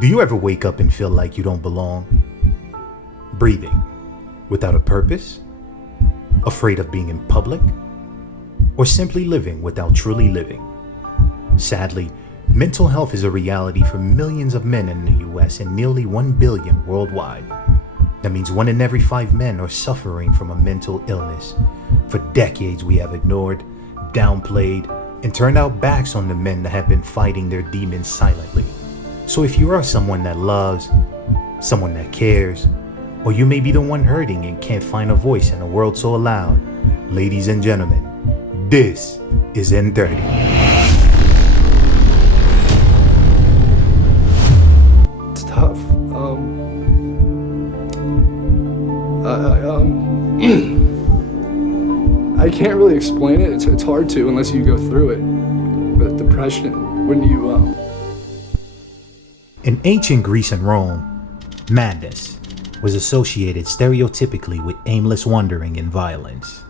Do you ever wake up and feel like you don't belong? Breathing without a purpose? Afraid of being in public? Or simply living without truly living? Sadly, mental health is a reality for millions of men in the US and nearly 1 billion worldwide. That means 1 in every 5 men are suffering from a mental illness. For decades we have ignored, downplayed, and turned our backs on the men that have been fighting their demons silently. So if you are someone that loves, someone that cares, or you may be the one hurting and can't find a voice in a world so loud, ladies and gentlemen, this is N30. It's tough. I can't really explain it. It's hard to unless you go through it. But depression, when you In ancient Greece and Rome, madness was associated stereotypically with aimless wandering and violence.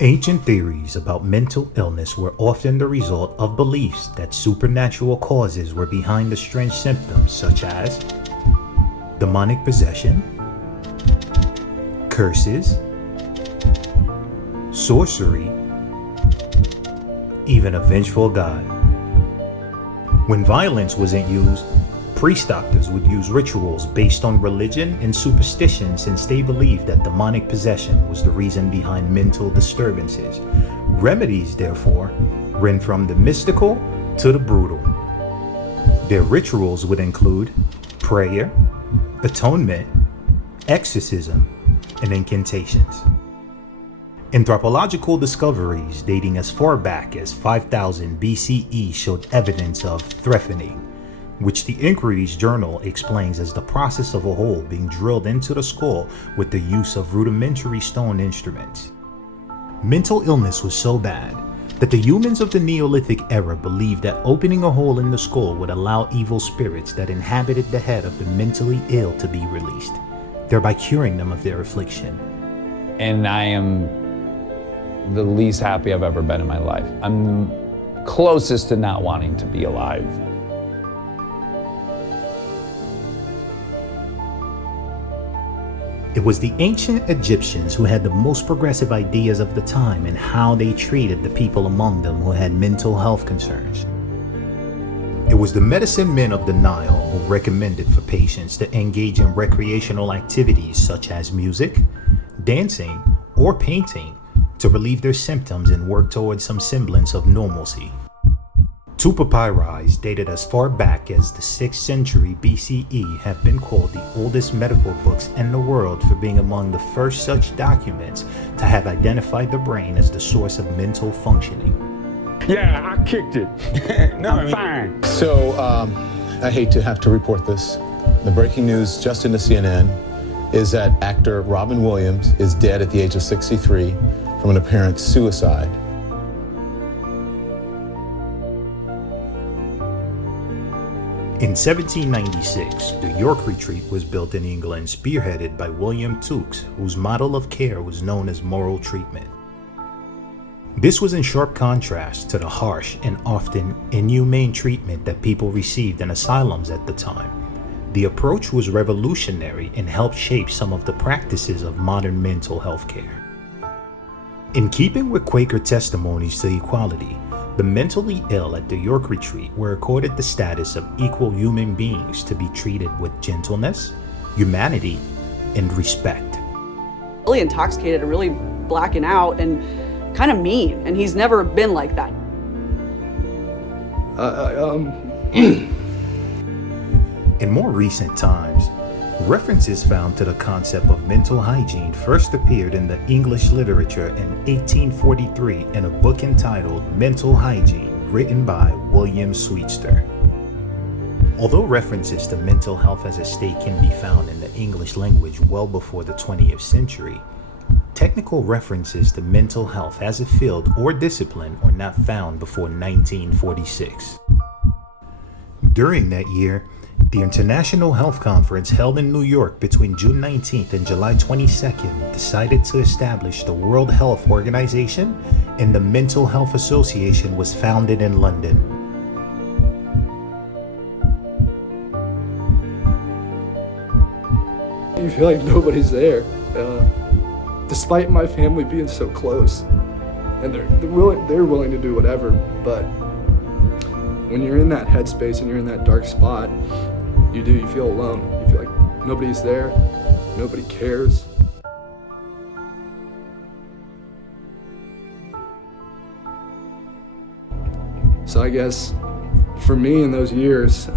Ancient theories about mental illness were often the result of beliefs that supernatural causes were behind the strange symptoms such as demonic possession, curses, sorcery, even a vengeful god. When violence wasn't used, priest doctors would use rituals based on religion and superstition since they believed that demonic possession was the reason behind mental disturbances. Remedies, therefore, ran from the mystical to the brutal. Their rituals would include prayer, atonement, exorcism, and incantations. Anthropological discoveries dating as far back as 5000 BCE showed evidence of threatening, which the Inquiry's journal explains as the process of a hole being drilled into the skull with the use of rudimentary stone instruments. Mental illness was so bad that the humans of the Neolithic era believed that opening a hole in the skull would allow evil spirits that inhabited the head of the mentally ill to be released, thereby curing them of their affliction. And I am the least happy I've ever been in my life. I'm closest to not wanting to be alive. It was the ancient Egyptians who had the most progressive ideas of the time and how they treated the people among them who had mental health concerns. It was the medicine men of the Nile who recommended for patients to engage in recreational activities such as music, dancing, or painting to relieve their symptoms and work towards some semblance of normalcy. Two papyri dated as far back as the 6th century BCE have been called the oldest medical books in the world for being among the first such documents to have identified the brain as the source of mental functioning. Yeah, I kicked it. I'm fine. So, I hate to have to report this. The breaking news just into CNN is that actor Robin Williams is dead at the age of 63 from an apparent suicide. In 1796, the York Retreat was built in England, spearheaded by William Tukes, whose model of care was known as moral treatment. This was in sharp contrast to the harsh and often inhumane treatment that people received in asylums at the time. The approach was revolutionary and helped shape some of the practices of modern mental health care. In keeping with Quaker testimonies to equality, the mentally ill at the York Retreat were accorded the status of equal human beings to be treated with gentleness, humanity, and respect. Really intoxicated and really blacking out and kind of mean, and he's never been like that. In more recent times, references found to the concept of mental hygiene first appeared in the English literature in 1843 in a book entitled Mental Hygiene, written by William Sweetster. Although references to mental health as a state can be found in the English language well before the 20th century, technical references to mental health as a field or discipline are not found before 1946. During that year, the International Health Conference held in New York between June 19th and July 22nd decided to establish the World Health Organization, and the Mental Health Association was founded in London. you feel like nobody's there. Despite my family being so close, and they're willing to do whatever, but when you're in that headspace and you're in that dark spot, you feel alone. You feel like nobody's there, nobody cares. So I guess for me in those years,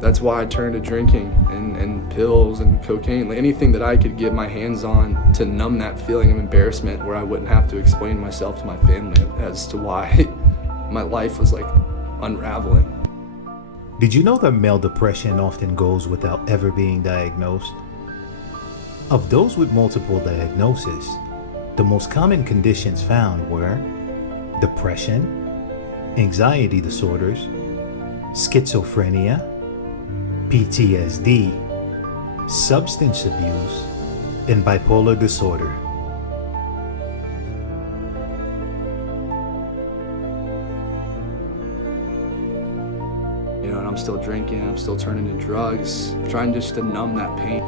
that's why I turned to drinking and pills and cocaine, anything that I could get my hands on to numb that feeling of embarrassment, where I wouldn't have to explain myself to my family as to why my life was like unraveling. Did you know that male depression often goes without ever being diagnosed? Of those with multiple diagnoses, the most common conditions found were depression, anxiety disorders, schizophrenia, PTSD, substance abuse, and bipolar disorder. You know, and I'm still drinking, I'm still turning to drugs, trying just to numb that pain.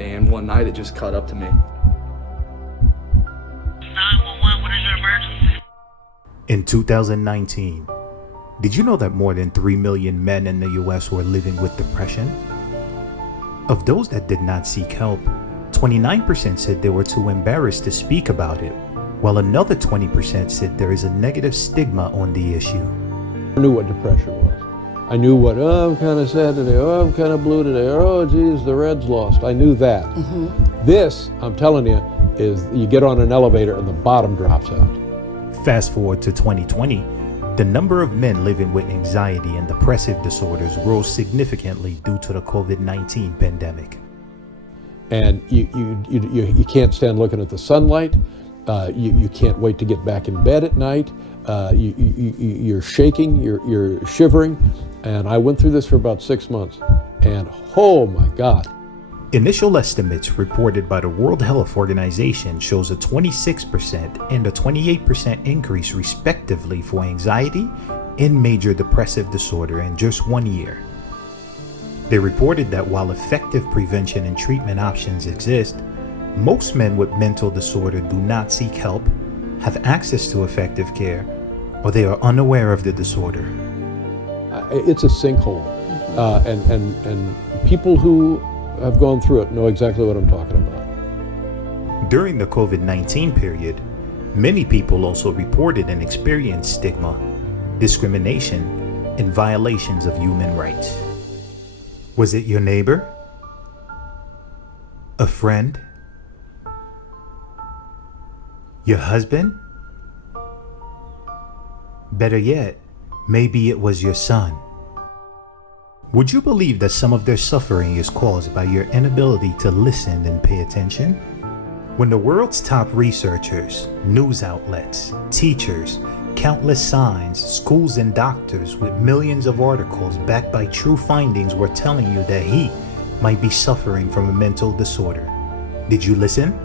And one night it just caught up to me. 911, what is your emergency? In 2019, did you know that more than 3 million men in the US were living with depression? Of those that did not seek help, 29% said they were too embarrassed to speak about it, while another 20% said there is a negative stigma on the issue. I knew what depression was. I knew what, I'm kind of sad today, I'm kind of blue today, geez, the Reds lost. I knew that. This, I'm telling you, is you get on an elevator and the bottom drops out. Fast forward to 2020, the number of men living with anxiety and depressive disorders rose significantly due to the COVID-19 pandemic. And you can't stand looking at the sunlight. You can't wait to get back in bed at night. You're shaking, you're shivering. And I went through this for about 6 months. And oh my God. Initial estimates reported by the World Health Organization shows a 26% and a 28% increase respectively for anxiety and major depressive disorder in just 1 year. They reported that while effective prevention and treatment options exist, most men with mental disorder do not seek help, have access to effective care, or they are unaware of the disorder. It's a sinkhole. And people who have gone through it know exactly what I'm talking about. During the COVID-19 period, many people also reported and experienced stigma, discrimination, and violations of human rights. Was it your neighbor? A friend? Your husband? Better yet, maybe it was your son. Would you believe that some of their suffering is caused by your inability to listen and pay attention? When the world's top researchers, news outlets, teachers, countless signs, schools and doctors with millions of articles backed by true findings were telling you that he might be suffering from a mental disorder, did you listen?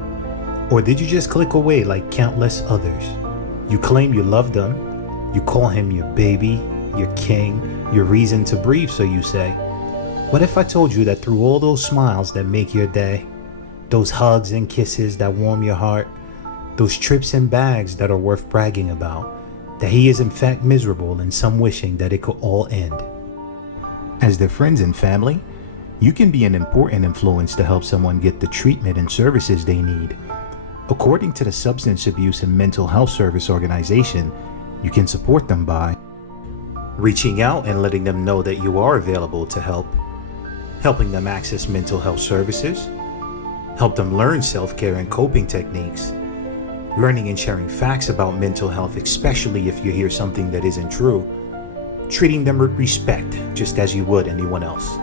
Or did you just click away like countless others? You claim you love them, you call him your baby, your king, your reason to breathe, so you say. What if I told you that through all those smiles that make your day, those hugs and kisses that warm your heart, those trips and bags that are worth bragging about, that he is in fact miserable and some wishing that it could all end? As their friends and family, you can be an important influence to help someone get the treatment and services they need. According to the Substance Abuse and Mental Health Service Organization, you can support them by reaching out and letting them know that you are available to help, helping them access mental health services, help them learn self-care and coping techniques, learning and sharing facts about mental health, especially if you hear something that isn't true, treating them with respect, just as you would anyone else.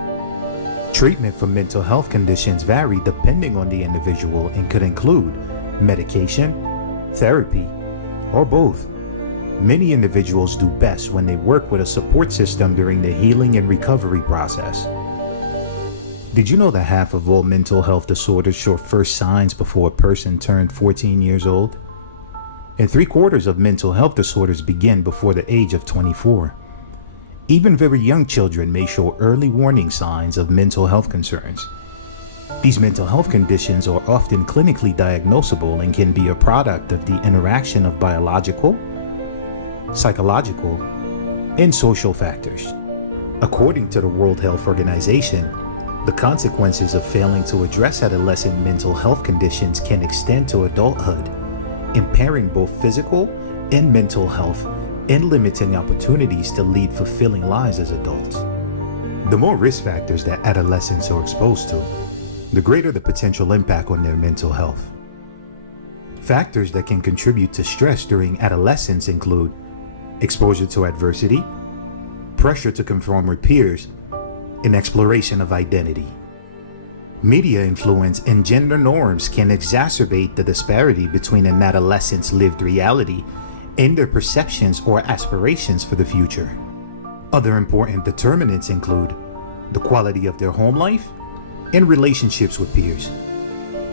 Treatment for mental health conditions vary depending on the individual and could include medication, therapy, or both. Many individuals do best when they work with a support system during the healing and recovery process. Did you know that half of all mental health disorders show first signs before a person turned 14 years old? And 3/4 of mental health disorders begin before the age of 24. Even very young children may show early warning signs of mental health concerns. These mental health conditions are often clinically diagnosable and can be a product of the interaction of biological, psychological, and social factors. According to the World Health Organization, the consequences of failing to address adolescent mental health conditions can extend to adulthood, impairing both physical and mental health and limiting opportunities to lead fulfilling lives as adults. The more risk factors that adolescents are exposed to, the greater the potential impact on their mental health. Factors that can contribute to stress during adolescence include exposure to adversity, pressure to conform with peers, and exploration of identity. Media influence and gender norms can exacerbate the disparity between an adolescent's lived reality and their perceptions or aspirations for the future. Other important determinants include the quality of their home life and relationships with peers,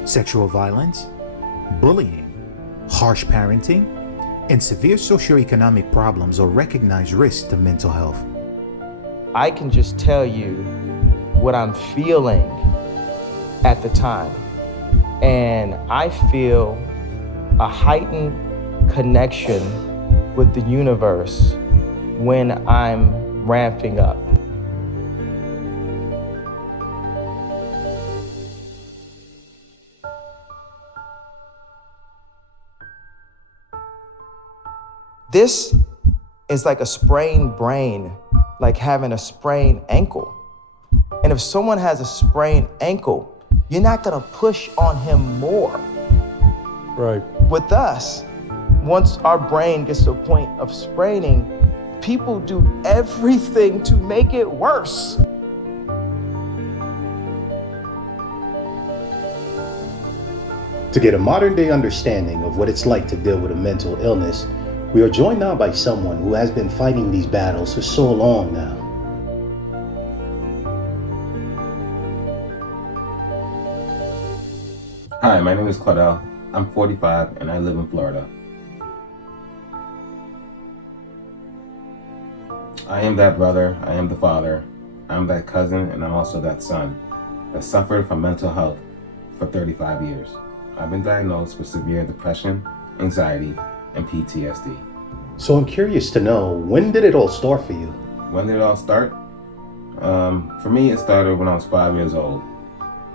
sexual violence, bullying, harsh parenting, and severe socioeconomic problems are recognized risks to mental health. I can just tell you what I'm feeling at the time. And I feel a heightened connection with the universe when I'm ramping up. This is like a sprained brain, like having a sprained ankle. And if someone has a sprained ankle, you're not gonna push on him more. Right. With us, once our brain gets to a point of spraining, people do everything to make it worse. To get a modern day understanding of what it's like to deal with a mental illness, we are joined now by someone who has been fighting these battles for so long now. Hi, my name is Claudel. I'm 45 and I live in Florida. I am that brother, I am the father, I'm that cousin, and I'm also that son that suffered from mental health for 35 years. I've been diagnosed with severe depression, anxiety, and PTSD. So I'm curious to know, when did it all start for you? When did it all start? For me, it started when I was 5 years old.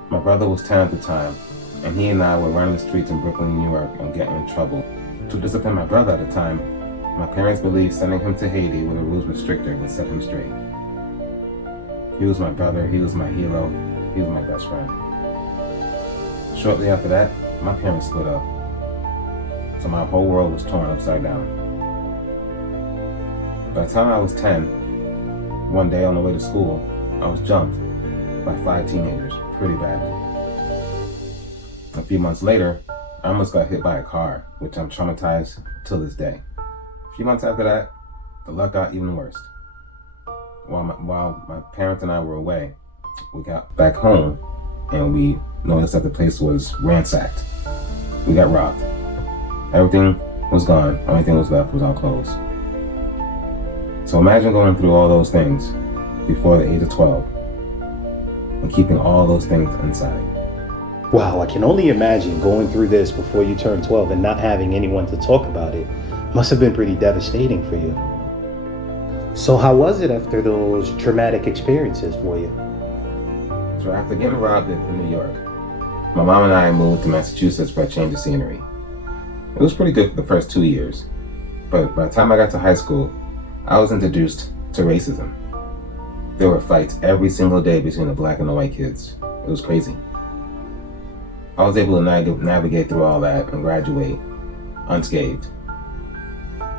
My brother was 10 at the time, and he and I were running the streets in Brooklyn, New York, and getting in trouble. To discipline my brother at the time, my parents believed sending him to Haiti where the rules were stricter would set him straight. He was my brother, he was my hero, he was my best friend. Shortly after that, my parents split up. So my whole world was torn upside down. By the time I was 10, one day on the way to school, I was jumped by 5 teenagers pretty badly. A few months later, I almost got hit by a car, which I'm traumatized till this day. A few months after that, the luck got even worse. While my parents and I were away, we got back home and we noticed that the place was ransacked. We got robbed. Everything was gone. Only thing was left was our clothes. So imagine going through all those things before the age of 12 and keeping all those things inside. Wow, I can only imagine going through this before you turn 12 and not having anyone to talk about it. Must have been pretty devastating for you. So how was it after those traumatic experiences for you? So after getting robbed from New York, my mom and I moved to Massachusetts for a change of scenery. It was pretty good for the first 2 years, but by the time I got to high school, I was introduced to racism. There were fights every single day between the black and the white kids. It was crazy. I was able to navigate through all that and graduate unscathed.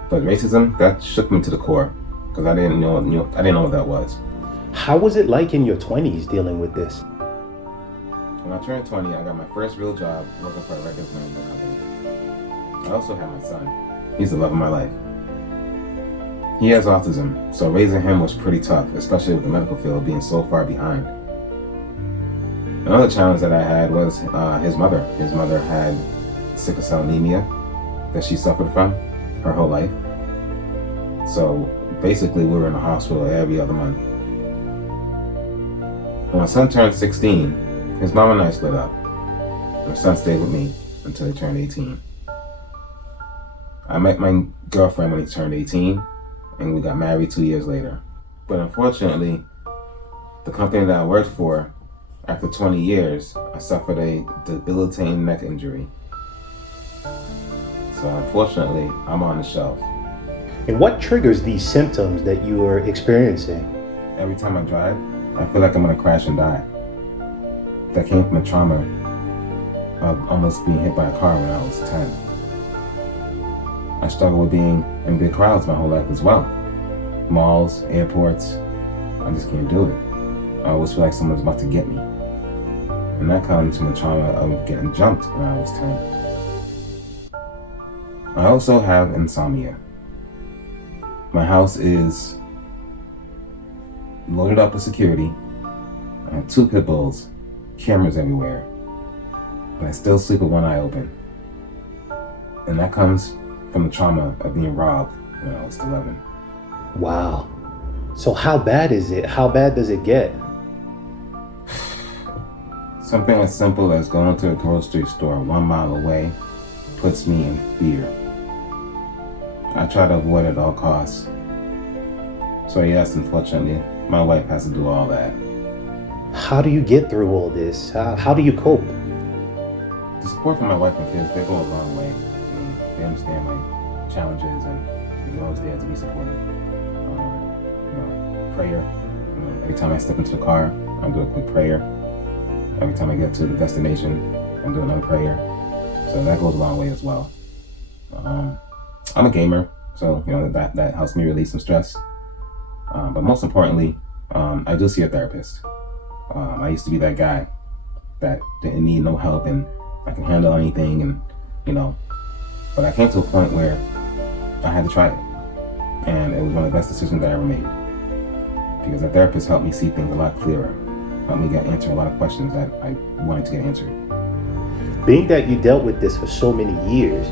But racism, that shook me to the core because I didn't know what that was. How was it like in your 20s dealing with this? When I turned 20, I got my first real job working for a records management company. I also had my son. He's the love of my life. He has autism, so raising him was pretty tough, especially with the medical field being so far behind. Another challenge that I had was his mother. His mother had sickle cell anemia that she suffered from her whole life. So basically, we were in the hospital every other month. When my son turned 16, his mom and I split up. My son stayed with me until he turned 18. I met my girlfriend when he turned 18, and we got married 2 years later. But unfortunately, the company that I worked for, after 20 years, I suffered a debilitating neck injury. So unfortunately, I'm on the shelf. And what triggers these symptoms that you are experiencing? Every time I drive, I feel like I'm gonna crash and die. That came from a trauma of almost being hit by a car when I was 10. I struggle with being in big crowds my whole life as well. Malls, airports, I just can't do it. I always feel like someone's about to get me. And that comes from the trauma of getting jumped when I was 10. I also have insomnia. My house is loaded up with security. I have 2 pit bulls, cameras everywhere, but I still sleep with one eye open. And that comes from the trauma of being robbed when I was 11. Wow. So how bad is it? How bad does it get? Something as simple as going to a grocery store 1 mile away puts me in fear. I try to avoid it at all costs. So yes, unfortunately, my wife has to do all that. How do you get through all this? How do you cope? The support from my wife and kids, they go a long way. I mean, they understand my challenges and they're always there to be supportive. Prayer. Every time I step into the car, I do a quick prayer. Every time I get to the destination, I do another prayer. So that goes a long way as well. I'm a gamer, so that helps me release some stress. But most importantly, I do see a therapist. I used to be that guy that didn't need no help and I can handle anything, and but I came to a point where I had to try it, and it was one of the best decisions I ever made, because a therapist helped me see things a lot clearer, helped me answer a lot of questions that I wanted to get answered. Being that you dealt with this for so many years,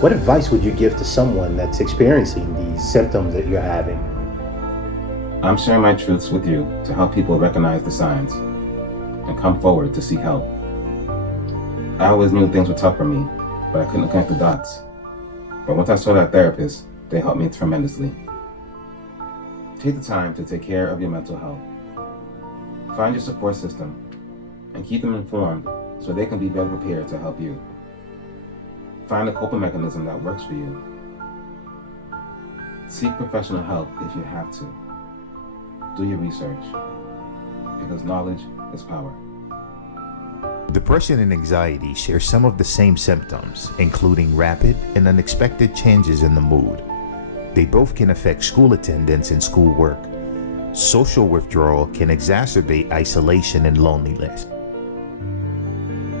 what advice would you give to someone that's experiencing these symptoms that you're having? I'm sharing my truths with you to help people recognize the signs and come forward to seek help. I always knew things were tough for me, but I couldn't connect the dots. But once I saw that therapist, they helped me tremendously. Take the time to take care of your mental health. Find your support system and keep them informed so they can be better prepared to help you. Find a coping mechanism that works for you. Seek professional help if you have to. Do your research, because knowledge is power. Depression and anxiety share some of the same symptoms, including rapid and unexpected changes in the mood. They both can affect school attendance and schoolwork. Social withdrawal can exacerbate isolation and loneliness.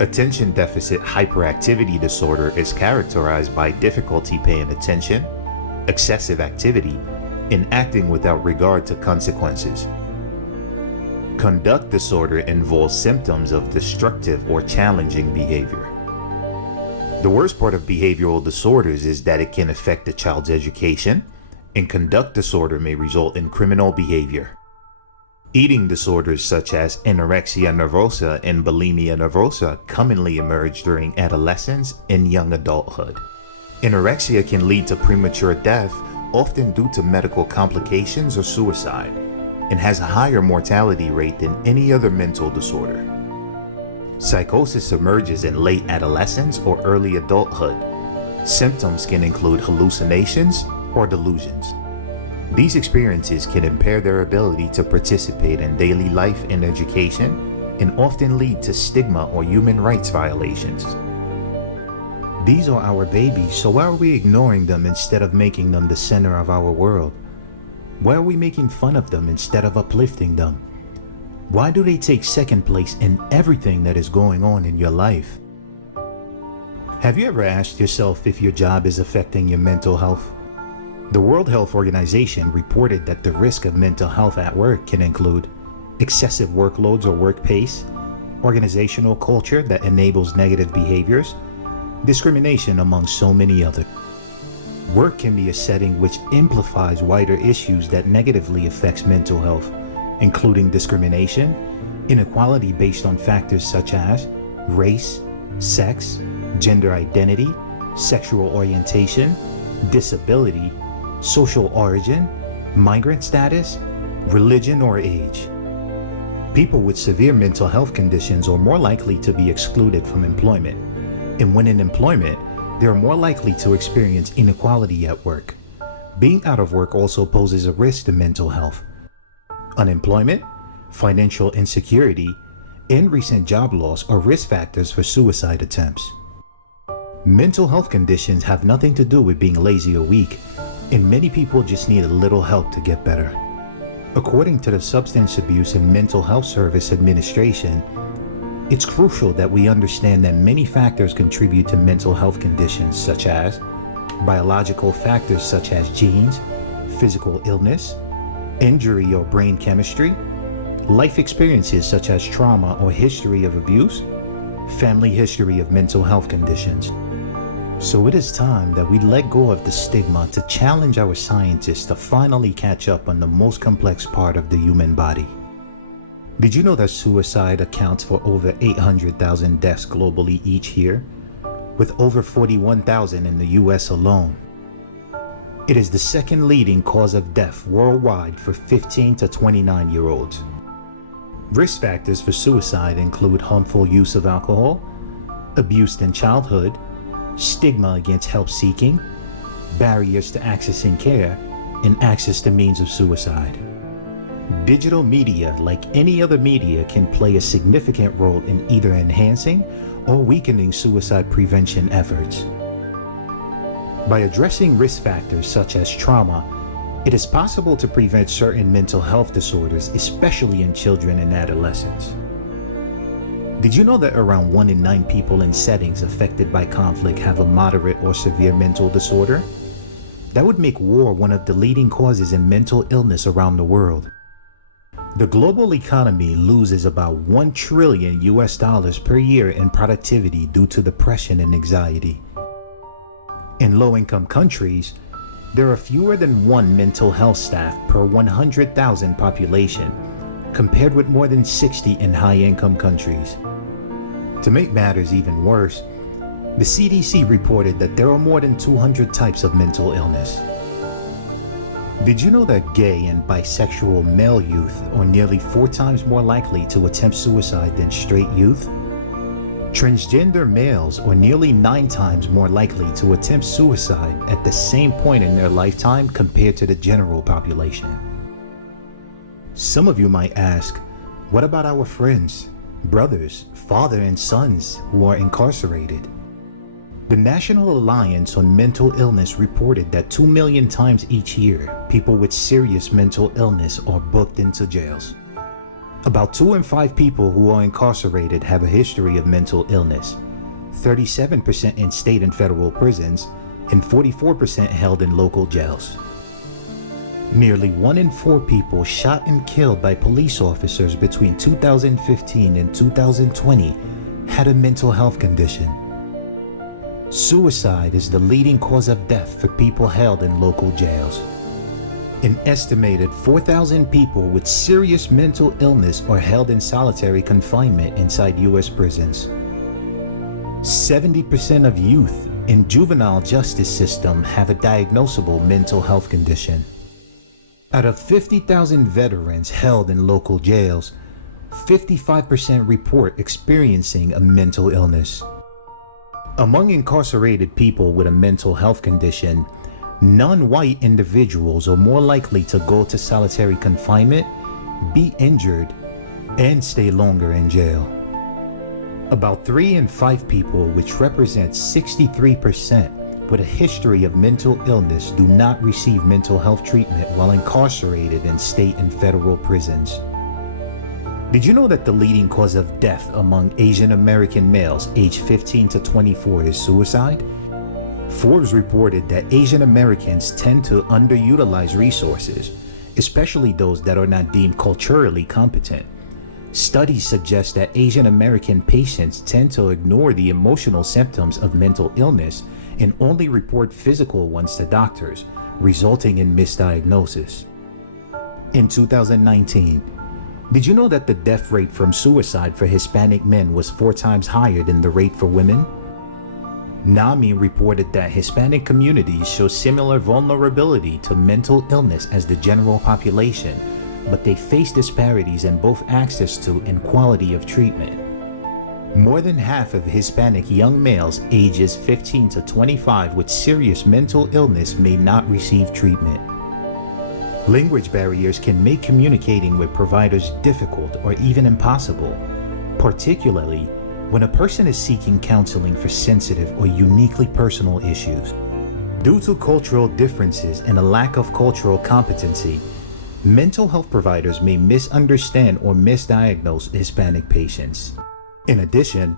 Attention deficit hyperactivity disorder is characterized by difficulty paying attention, excessive activity, and acting without regard to consequences. Conduct disorder involves symptoms of destructive or challenging behavior. The worst part of behavioral disorders is that it can affect the child's education, and conduct disorder may result in criminal behavior. Eating disorders such as anorexia nervosa and bulimia nervosa commonly emerge during adolescence and young adulthood. Anorexia can lead to premature death, often due to medical complications or suicide, and has a higher mortality rate than any other mental disorder. Psychosis emerges in late adolescence or early adulthood. Symptoms can include hallucinations or delusions. These experiences can impair their ability to participate in daily life and education, and often lead to stigma or human rights violations. These are our babies, so why are we ignoring them instead of making them the center of our world? Why are we making fun of them instead of uplifting them? Why do they take second place in everything that is going on in your life? Have you ever asked yourself if your job is affecting your mental health? The World Health Organization reported that the risk of mental health at work can include excessive workloads or work pace, organizational culture that enables negative behaviors, discrimination, among so many others. Work can be a setting which amplifies wider issues that negatively affects mental health, including discrimination, inequality based on factors such as race, sex, gender identity, sexual orientation, disability, social origin, migrant status, religion, or age. People with severe mental health conditions are more likely to be excluded from employment, and when in employment, they are more likely to experience inequality at work. Being out of work also poses a risk to mental health. Unemployment, financial insecurity, and recent job loss are risk factors for suicide attempts. Mental health conditions have nothing to do with being lazy or weak, and many people just need a little help to get better. According to the Substance Abuse and Mental Health Service Administration, it's crucial that we understand that many factors contribute to mental health conditions, such as biological factors such as genes, physical illness, injury or brain chemistry, life experiences such as trauma or history of abuse, family history of mental health conditions. So it is time that we let go of the stigma to challenge our scientists to finally catch up on the most complex part of the human body. Did you know that suicide accounts for over 800,000 deaths globally each year, with over 41,000 in the US alone? It is the second leading cause of death worldwide for 15 to 29-year-olds. Risk factors for suicide include harmful use of alcohol, abuse in childhood, stigma against help seeking, barriers to accessing care, and access to means of suicide. Digital media, like any other media, can play a significant role in either enhancing or weakening suicide prevention efforts. By addressing risk factors such as trauma, it is possible to prevent certain mental health disorders, especially in children and adolescents. Did you know that around 1 in 9 people in settings affected by conflict have a moderate or severe mental disorder? That would make war one of the leading causes in mental illness around the world. The global economy loses about $1 trillion per year in productivity due to depression and anxiety. In low-income countries, there are fewer than 1 mental health staff per 100,000 population, compared with more than 60 in high-income countries. To make matters even worse, the CDC reported that there are more than 200 types of mental illness. Did you know that gay and bisexual male youth are nearly 4 times more likely to attempt suicide than straight youth? Transgender males are nearly 9 times more likely to attempt suicide at the same point in their lifetime compared to the general population. Some of you might ask, what about our friends, brothers, father and sons who are incarcerated? The National Alliance on Mental Illness reported that 2 million times each year, people with serious mental illness are booked into jails. About 2 in 5 people who are incarcerated have a history of mental illness, 37% in state and federal prisons, and 44% held in local jails. Nearly 1 in 4 people shot and killed by police officers between 2015 and 2020 had a mental health condition. Suicide is the leading cause of death for people held in local jails. An estimated 4,000 people with serious mental illness are held in solitary confinement inside U.S. prisons. 70% of youth in juvenile justice system have a diagnosable mental health condition. Out of 50,000 veterans held in local jails, 55% report experiencing a mental illness. Among incarcerated people with a mental health condition, non-white individuals are more likely to go to solitary confinement, be injured, and stay longer in jail. About 3 in 5 people, which represents 63%, with a history of mental illness do not receive mental health treatment while incarcerated in state and federal prisons. Did you know that the leading cause of death among Asian American males aged 15 to 24 is suicide? Forbes reported that Asian Americans tend to underutilize resources, especially those that are not deemed culturally competent. Studies suggest that Asian American patients tend to ignore the emotional symptoms of mental illness and only report physical ones to doctors, resulting in misdiagnosis. In 2019, did you know that the death rate from suicide for Hispanic men was 4 times higher than the rate for women? NAMI reported that Hispanic communities show similar vulnerability to mental illness as the general population, but they face disparities in both access to and quality of treatment. More than half of Hispanic young males ages 15 to 25 with serious mental illness may not receive treatment. Language barriers can make communicating with providers difficult or even impossible, particularly when a person is seeking counseling for sensitive or uniquely personal issues. Due to cultural differences and a lack of cultural competency, mental health providers may misunderstand or misdiagnose Hispanic patients. In addition,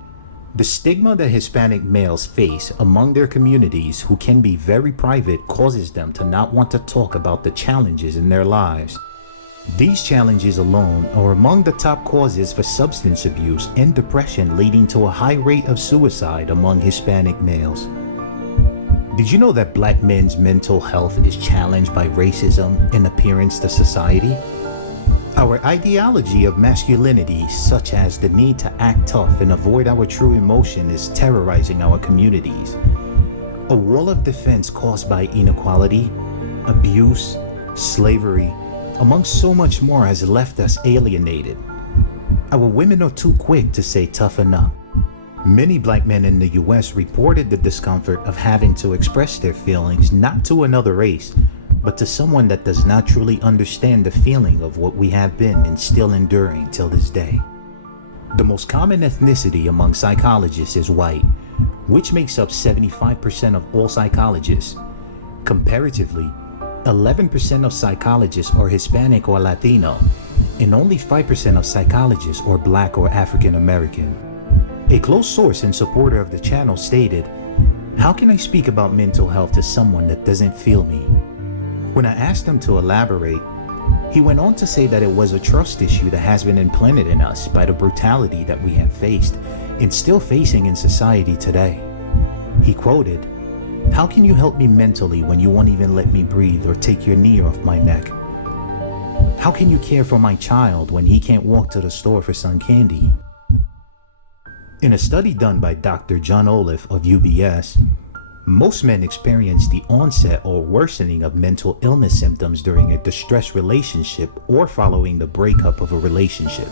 the stigma that Hispanic males face among their communities, who can be very private, causes them to not want to talk about the challenges in their lives. These challenges alone are among the top causes for substance abuse and depression, leading to a high rate of suicide among Hispanic males. Did you know that Black men's mental health is challenged by racism and appearance to society? Our ideology of masculinity, such as the need to act tough and avoid our true emotion, is terrorizing our communities. A wall of defense caused by inequality, abuse, slavery, among so much more, has left us alienated. Our women are too quick to say toughen up. Many Black men in the US reported the discomfort of having to express their feelings not to another race, but to someone that does not truly understand the feeling of what we have been and still enduring till this day. The most common ethnicity among psychologists is white, which makes up 75% of all psychologists. Comparatively, 11% of psychologists are Hispanic or Latino, and only 5% of psychologists are Black or African American. A close source and supporter of the channel stated, "How can I speak about mental health to someone that doesn't feel me?" When I asked him to elaborate, he went on to say that it was a trust issue that has been implanted in us by the brutality that we have faced and still facing in society today. He quoted, "How can you help me mentally when you won't even let me breathe or take your knee off my neck? How can you care for my child when he can't walk to the store for some candy?" In a study done by Dr. John Olive of UBS, most men experience the onset or worsening of mental illness symptoms during a distressed relationship or following the breakup of a relationship.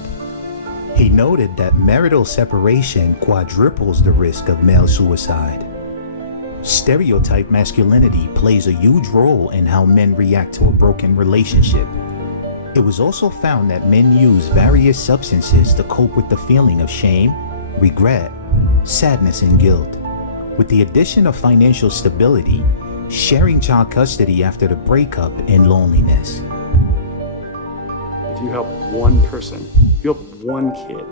He noted that marital separation quadruples the risk of male suicide. Stereotype masculinity plays a huge role in how men react to a broken relationship. It was also found that men use various substances to cope with the feeling of shame, regret, sadness, and guilt. With the addition of financial stability, sharing child custody after the breakup, and loneliness. If you help one person, if you help one kid,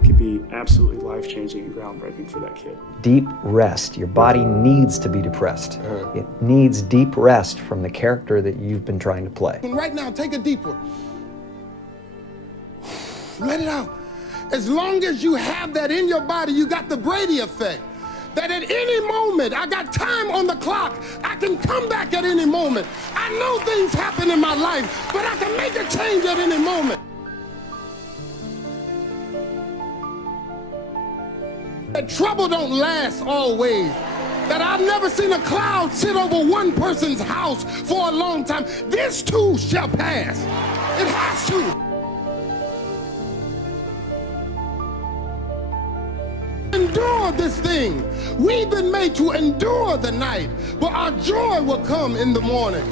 it could be absolutely life-changing and groundbreaking for that kid. Deep rest. Your body needs to be depressed. It needs deep rest from the character that you've been trying to play. And right now, take a deep one. Let it out. As long as you have that in your body, you got the Brady effect. That at any moment, I got time on the clock. I can come back at any moment. I know things happen in my life, but I can make a change at any moment. That trouble don't last always. That I've never seen a cloud sit over one person's house for a long time. This too shall pass. It has to. Endure this thing. We've been made to endure the night, but our joy will come in the morning.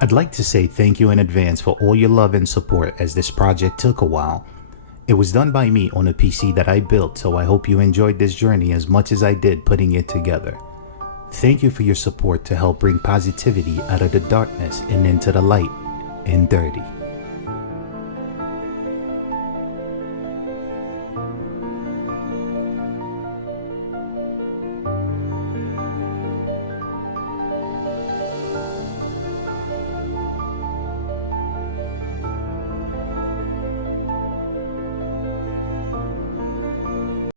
I'd like to say thank you in advance for all your love and support, as this project took a while. It was done by me on a PC that I built, so I hope you enjoyed this journey as much as I did putting it together. Thank you for your support to help bring positivity out of the darkness and into the light in 30.